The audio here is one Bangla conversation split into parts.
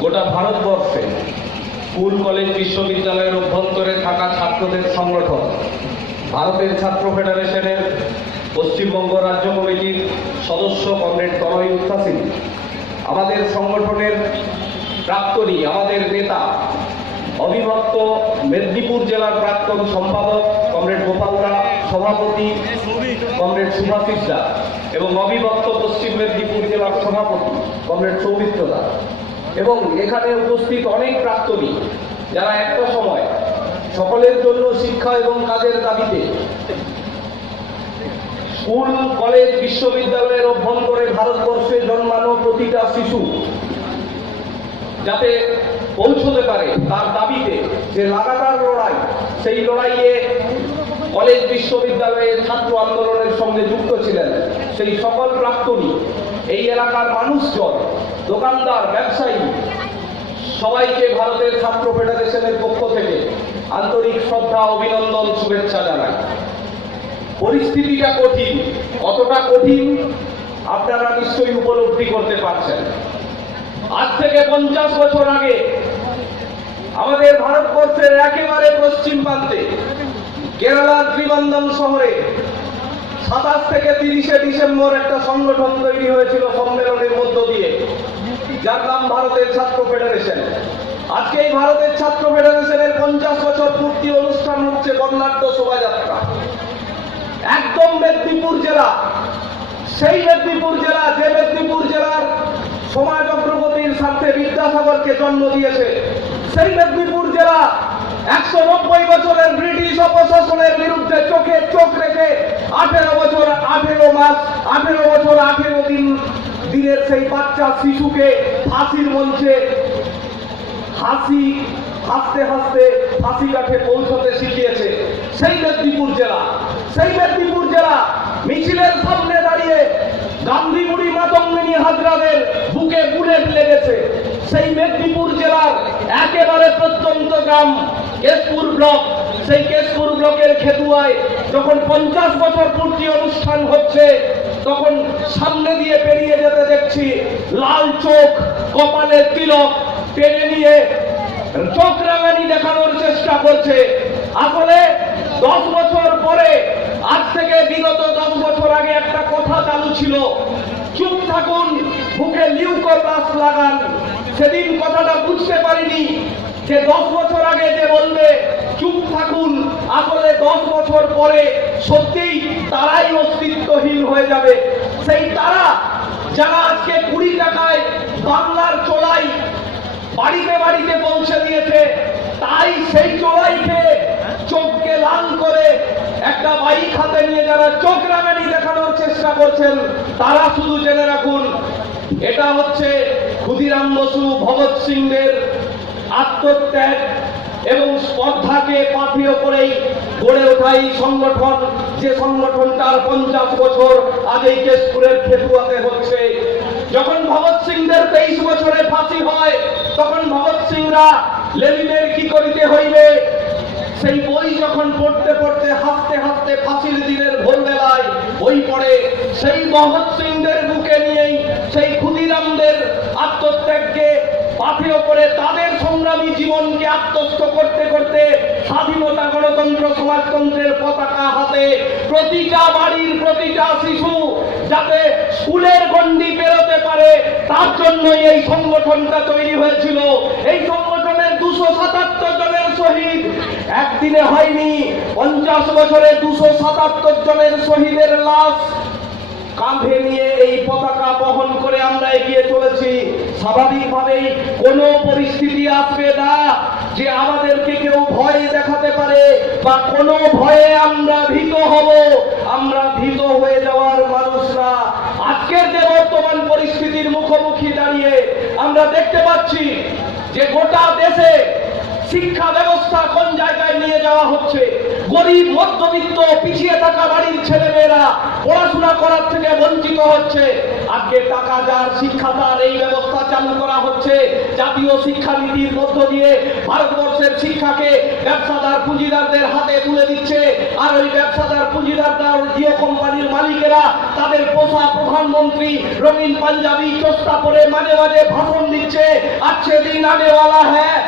গোটা ভারতবর্ষে স্কুল কলেজ বিশ্ববিদ্যালয়ের অভ্যন্তরে থাকা ছাত্রদের সংগঠন ভারতের ছাত্র ফেডারেশনের পশ্চিমবঙ্গ রাজ্য কমিটির সদস্য কমরেড তনয় উত্থাসিনী, আমাদের সংগঠনের প্রাক্তনী, আমাদের নেতা, অবিভক্ত মেদিনীপুর জেলার প্রাক্তন সম্পাদক কমরেড গোপাল দা, সভাপতি কমরেড সুভাষিস দা এবং অবিভক্ত পশ্চিম মেদিনীপুর জেলার সভাপতি কমরেড সৌমিত্র দা এবং এখানে উপস্থিত অনেক প্রাক্তনী যারা একটা সময় সকলের জন্য শিক্ষা এবং কাজের দাবিতে স্কুল কলেজ বিশ্ববিদ্যালয়ের অভ্যন্তরে ভারতবর্ষে জন্মানো প্রতিটা শিশু যাতে পৌঁছতে পারে তার দাবিতে যে লাগাতার লড়াই, সেই লড়াইয়ে কলেজ বিশ্ববিদ্যালয়ের ছাত্র আন্দোলনের সঙ্গে যুক্ত ছিলেন সেই সকল প্রাক্তনী, এই এলাকার মানুষজন, দোকানদার, ব্যবসায়ী, সবাইকে ভারতের ছাত্র ফেডারেশনের পক্ষ থেকে আন্তরিক শ্রদ্ধা, অভিনন্দন, শুভেচ্ছা জানাই। পরিস্থিতিটা কঠিন, কতটা কঠিন আপনারা নিশ্চয়ই উপলব্ধি করতে পারছেন। আজ থেকে 50 বছর আগে আমাদের ভারতবর্ষের একেবারে পশ্চিম প্রান্তে কেরালার ত্রিবান্ধম শহরে 27 থেকে 30 ডিসেম্বর একটা সংগঠন তৈরি হয়েছিল সম্মেলনের মধ্য দিয়ে, যার নাম ভারতের ছাত্র ফেডারেশন। আজকে এই ভারতের ছাত্র ফেডারেশনের 50 বছর পূর্তি অনুষ্ঠান হচ্ছে বর্ণাঢ্য শোভাযাত্রা। একদম মেদিনীপুর জেলা, সেই মেদিনীপুর জেলা যে মেদিনীপুর জেলার সমাজ অগ্রগতির স্বার্থে বিদ্যাসাগরকে জন্ম দিয়েছে, সেই মেদিনীপুর জেলা 190 বছরের ব্রিটিশ অপশাসনের বিরুদ্ধে চোখে চোখ রেখে 18 বছর 18 মাস 18 বছর 18 দিনের সেই বাচ্চা শিশুকে ফাঁসির মঞ্চে হাসতে হাসতে ফাঁসি কাঠে পৌঁছতে শিখিয়েছে সেই মেদিনীপুর জেলা। সেই মেদিনীপুর জেলা মিছিলের সামনে দাঁড়িয়ে গান্ধী বুড়ি মাতঙ্গিনী হাজরাদের বুকে বুলেট লেগেছে। সেই মেদিনীপুর জেলার একেবারে প্রত্যন্ত গ্রাম কেশপুর ব্লক, সেই কেশপুর ব্লকের খেতুয়ায় যখন 50 বছর পূর্তি অনুষ্ঠান হচ্ছে, তখন সামনে দিয়ে পেরিয়ে যেতে দেখছি লাল চোখ, কপালে তিলক, টেনে নিয়ে চোখ রাঙানি দেখানোর চেষ্টা করছে। আসলে 10 বছর পরে, আজ থেকে বিগত 10 বছর আগে একটা কথা চালু ছিল, চুপ থাকুন, মুখে লিউকোপ্লাস লাগান। সেদিন কথাটা বুঝতে পারিনি যে 10 বছর আগে যে বলবে চুপ থাকুন, আসলে 10 বছর পরে সত্যিই তারাই অস্তিত্বহীন হয়ে যাবে। সেই তারা যারা আজকে 20 টাকায় বাংলার চোলাই বাড়িতে বাড়িতে পৌঁছে দিয়েছে, তাই সেই চোলাই খেয়ে চোখকে লাল করে একটা বাইক হাতে নিয়ে যারা চোখ রাঙানি দেখানোর চেষ্টা করছেন, তারা শুধু জেনে রাখুন, এটা হচ্ছে ক্ষুদিরাম বসু, ভগৎ সিংদের আত্মত্যাগ এবং স্পর্ধাকে পাথেয় করেই গড়ে ওঠা এই সংগঠন, যে সংগঠনটার 50 বছর আগেই কেশপুরের খেতুয়াতে হচ্ছে। যখন ভগৎ সিংদের 23 বছরে ফাঁসি হয়, তখন ভগৎ সিংরা লেনিনের কি করিতে হইবে সেই বই যখন পড়তে পড়তে হাসতে হাসতে ফাঁসির দিনের ভোরবেলায় বই পড়ে, সেই ভগৎ সিংদের বুকে নিয়েই সেই ক্ষুদিরামদের আত্মত্যাগকে পাথেয় করে তাদের সংগ্রামী জীবনকে আত্মস্থ করতে করতে স্বাধীনতা, গণতন্ত্র, সমাজতন্ত্রের পতাকা হাতে প্রতিটা বাড়ির প্রতিটা শিশু যাতে স্কুলের গণ্ডি পেরোতে পারে, তার জন্যই এই সংগঠনটা তৈরি হয়েছিল। এই সংগঠনের 277 জনের শহীদ একদিনে হয়নি, 50 বছরে 277 জনের শহীদের লাশ কাঁধে নিয়ে এই পতাকা বহন করে আমরা এগিয়ে চলেছি। স্বাভাবিকভাবেই কোনো পরিস্থিতি আসবে না যে আমাদেরকে কেউ ভয় দেখাতে পারে বা কোনো ভয়ে আমরা ভীত হব। আমরা ভীত হয়ে যাওয়ার মানুষরা আজকের যে বর্তমান পরিস্থিতির মুখোমুখি দাঁড়িয়ে আমরা দেখতে পাচ্ছি যে গোটা দেশে শিক্ষা ব্যবস্থা কোন জায়গায় নিয়ে যাওয়া হচ্ছে। গরিব, মধ্যবিত্ত, পিছিয়ে থাকা বাড়ির ছেলেমেয়েরা পড়াশোনা করার থেকে বঞ্চিত হচ্ছে। আজকে টাকা যার, শিক্ষা তার, এই ব্যবস্থা চালু করা হচ্ছে। জাতীয় শিক্ষানীতির মধ্য দিয়ে ভারতবর্ষের শিক্ষাকে ব্যবসাদার পুঁজিদারদের হাতে তুলে দিচ্ছে। আর ওই ব্যবসাদার পুঁজিদারদার জিও কোম্পানির মালিকেরা তাদের পোষা প্রধানমন্ত্রী রঙিন পাঞ্জাবি চোস্তা পরে মাঝে মাঝে ভাষণ দিচ্ছে, আচ্ছে দিন আনে ওয়ালা হ্যাঁ,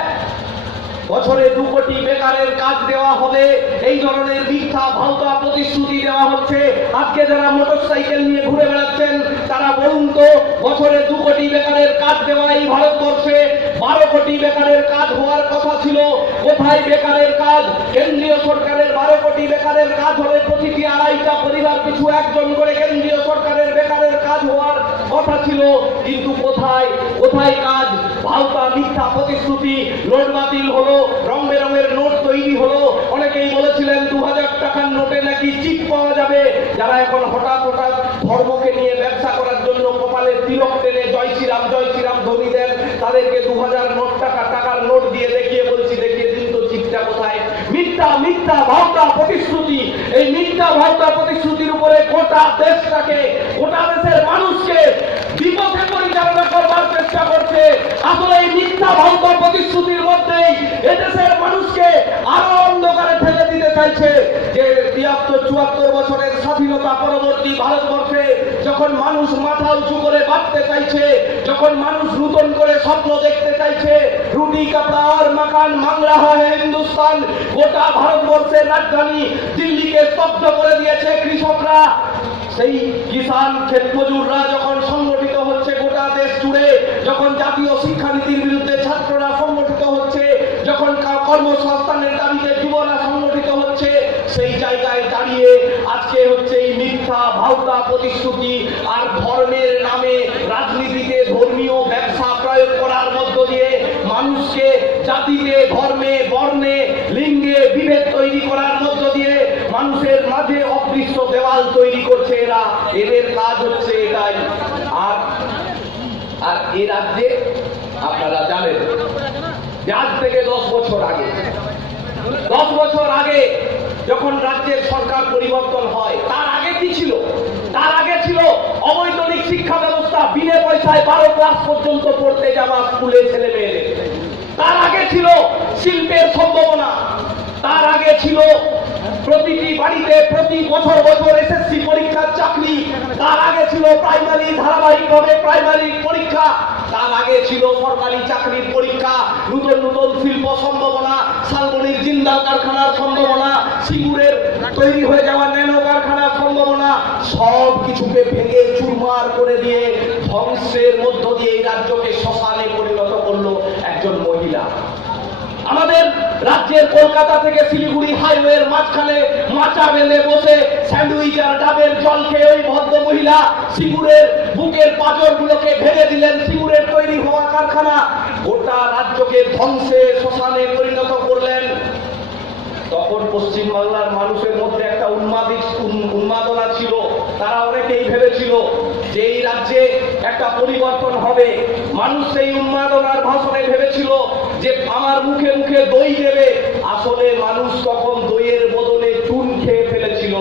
বছরে 2 কোটি বেকারের কাজ দেওয়া হবে, এই ধরনের মিথ্যা ভাওতা প্রতিশ্রুতি দেওয়া হচ্ছে। আজকে যারা মোটরসাইকেল নিয়ে ঘুরে বেড়াচ্ছেন তারা বলুন তো, বছরে 2 কোটি বেকারের কাজ দেওয়া এই ভারতবর্ষে 12 কোটি বেকারের কাজ হওয়ার কথা ছিল। কোথায় বেকারের কাজ? কেন্দ্রীয় সরকারের 12 কোটি বেকারের কাজ হবে, প্রতিটি 2.5টা পরিবার পিছু একজন করে কেন্দ্রীয় সরকারের বেকারের কাজ হওয়ার কথা ছিল, কিন্তু কোথায় কোথায় কাজ? ভাওতা মিথ্যা প্রতিশ্রুতি। নোট বাতিল হলো, রং বেরঙের নোট তৈরি হলো। অনেকেই বলেছিলেন 2000 টাকার নোটে নাকি চিপ পাওয়া যাবে। যারা এখন হঠাৎ হঠাৎ ধর্মকে নিয়ে ব্যবসা করার জন্য কপালে তিলক টেনে জয় শ্রীরাম ধ্বনি দেন, তাদেরকে 2000 টাকার নোট দিয়ে দেখিয়ে বলছি, দেখিয়ে দিন তো চিপটা কোথায়। মিথ্যা মিথ্যা ভাওতা প্রতিশ্রুতি। এই মিথ্যা ভাওতা প্রতিশ্রুতির উপরে গোটা দেশটাকে, গোটা দেশের মানুষকে বিপথে পরিচালনা করবার চেষ্টা করছে। আসলে এই মিথ্যা ভাওতা প্রতিশ্রুতির মধ্যেই এদেশের মানুষকে আরো অন্ধকারে ফেলে দিতে চাইছে। যে 73-74 বছরের স্বাধীনতা পরবর্তী ভারতবর্ষে যখন মানুষ মাথা উঁচু করে বাঁচতে চাইছে, যখন মানুষ নতুন করে স্বপ্ন দেখতে চাইছে, রুটি কাপড়া আর মাকান মাং রাহা হ্যায় হিন্দুস্তান, গোটা ভারতবর্ষের রাজধানী দিল্লিকে স্তব্ধ করে দিয়েছে কৃষকরা। সেই কিষান ক্ষেত মজুররা যখন সংগঠিত হচ্ছে গোটা দেশ জুড়ে, যখন জাতীয় শিক্ষানীতির বিরুদ্ধে ছাত্ররা সংগঠিত হচ্ছে, যখন কর্মসংস্থানের দাবিতে যুবরা সংগঠিত হচ্ছে, সেই জায়গায় দাঁড়িয়ে আজকে হচ্ছে এই মিথ্যা ভাওতা প্রতিশ্রুতি আর ধর্মের নামে রাজনীতিতে ধর্মীয় ব্যবসা প্রয়োগ করার মধ্য দিয়ে মানুষকে জাতিতে, ধর্মে, বর্ণে, লিঙ্গে বিভেদ তৈরি করার মধ্য দিয়ে মানুষের মাঝে অদৃশ্য দেওয়াল তৈরি করছে এরা। এদের কাজ হচ্ছে এটাই। আর এই রাজ্যে আপনারা জানেন যে আজ থেকে 10 বছর আগে যখন রাজ্যের সরকার পরিবর্তন হয়, তার আগে কি ছিল? তার আগে ছিল অবৈতনিক শিক্ষা ব্যবস্থা, বিনা পয়সায় 12 ক্লাস পর্যন্ত পড়তে যাওয়া স্কুলে ছেলে মেয়েদের। তার আগে ছিল শিল্পের সম্ভাবনা। তার আগে ছিল প্রতিটি বাড়িতে প্রতি বছর এসএসসি পরীক্ষার চাকরি। তার আগে ছিল প্রাইমারি, ধারাবাহিকভাবে প্রাইমারি পরীক্ষা। তার আগে ছিল সরকারি চাকরির পরীক্ষা, নতুন শিল্প সম্ভাবনা, শালবনির জিন্দাল কারখানার সম্ভাবনা, সিঙ্গুরের তৈরি হয়ে যাওয়া ন্যানো কারখানার সম্ভাবনা। সব কিছুকে ভেঙে চুরমার করে দিয়ে ধ্বংসের মধ্য দিয়ে এই রাজ্যকে শ্মশানে পরিণত করলো একজন মহিলা। আমাদের রাজ্যের কলকাতা থেকে শিলিগুড়ি হাইওয়ের মাঝখানে মাচা বেঁধে বসে স্যান্ডউইচ আর ডাবের জল খেয়ে ওই ভদ্র মহিলা সিঙ্গুরের বুকের পাঁজরগুলোকে ভেঙে দিলেন। সিঙ্গুরের তৈরি হওয়া কারখানা গোটা রাজ্যকে ধ্বংসে শ্মশানে পরিণত করলেন। তখন পশ্চিম বাংলার মানুষের মধ্যে একটা উন্মাদনা ছিল। তারা অনেকেই ভেবেছিল যে এই রাজ্যে একটা পরিবর্তন হবে। মানুষ সেই উন্মাদনার ভাষণে ভেবেছিল যে আমার মুখে মুখে দই দেবে। আসলে মানুষ তখন দইয়ের বদলে চুন খেয়ে ফেলেছিল।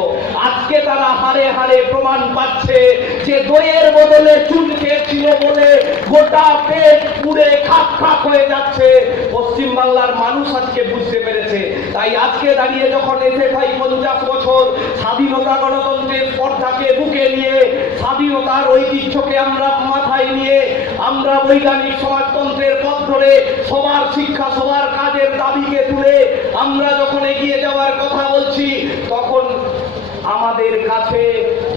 আজকে তারা হাড়ে হাড়ে প্রমাণ পাচ্ছে যে দইয়ের বদলে চুন খেয়েছিল বলে গোটা পেট পুড়ে খাপ খাপ হয়ে যাচ্ছে। পশ্চিম বাংলার মানুষ আজকে বুঝতে পেরেছে। তাই আজকে দাঁড়িয়ে যখন এসএফআই 50 বছর স্বাধীনতা গণতন্ত্রের স্পর্ধাকে বুকে নিয়ে, স্বাধীনতার ঐতিহ্যকে আমরা মাথায় নিয়ে, আমরা বৈজ্ঞানিক সমাজতন্ত্রের পথ ধরে সবার শিক্ষা, সবার কাজের দাবিকে তুলে আমরা যখন এগিয়ে যাওয়ার কথা বলছি, তখন আমাদের কাছে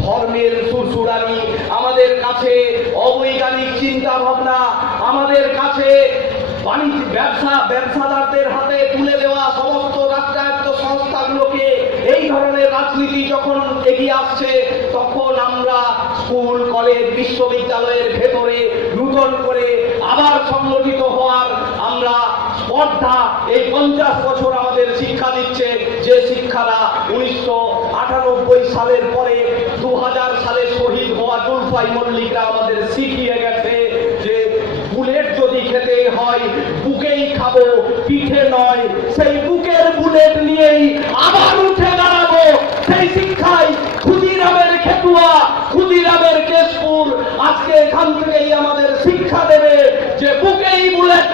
ধর্মের সুরসুরানি, আমাদের কাছে অবৈজ্ঞানিক চিন্তা ভাবনা, আমাদের কাছে ব্যবসাদারদের হাতে তুলে দেওয়া সমস্ত রাষ্ট্রায়ত্ত সংস্থাগুলোকে এই ধরনের রাজনীতি যখন এগিয়ে আসছে, তখন আমরা স্কুল, কলেজ, বিশ্ববিদ্যালয়ের ভেতরে নতুন করে আবার সংগঠিত হওয়ার আমরা স্পর্ধা এই 50 বছর আমাদের শিক্ষা দিচ্ছে। যে শিক্ষারা 1998 সালের পরে 2000 সালে শহীদ হওয়া জুলফাই মল্লিকরা আমাদের শিখিয়ে গেছে যে বুলেট যদি খেতে হয় বুকেই খাবো, পিঠে নয়। সেই বুকের বুলেট নিয়েই আবার উঠে দাঁড়াবো। সেই শিক্ষায় ক্ষুদিরামের খেতুয়া, ক্ষুদিরামের কেশপুর আজকে এখান থেকেই আমাদের শিক্ষা দেবে যে বুকেই বুলেট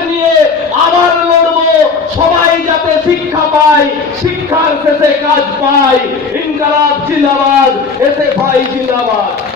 আবার লড়বো, সবাই যাতে শিক্ষা পায়, শিক্ষার শেষে কাজ পায়। ইনকালাব জিন্দাবাদ, এসএফআই জিন্দাবাদ।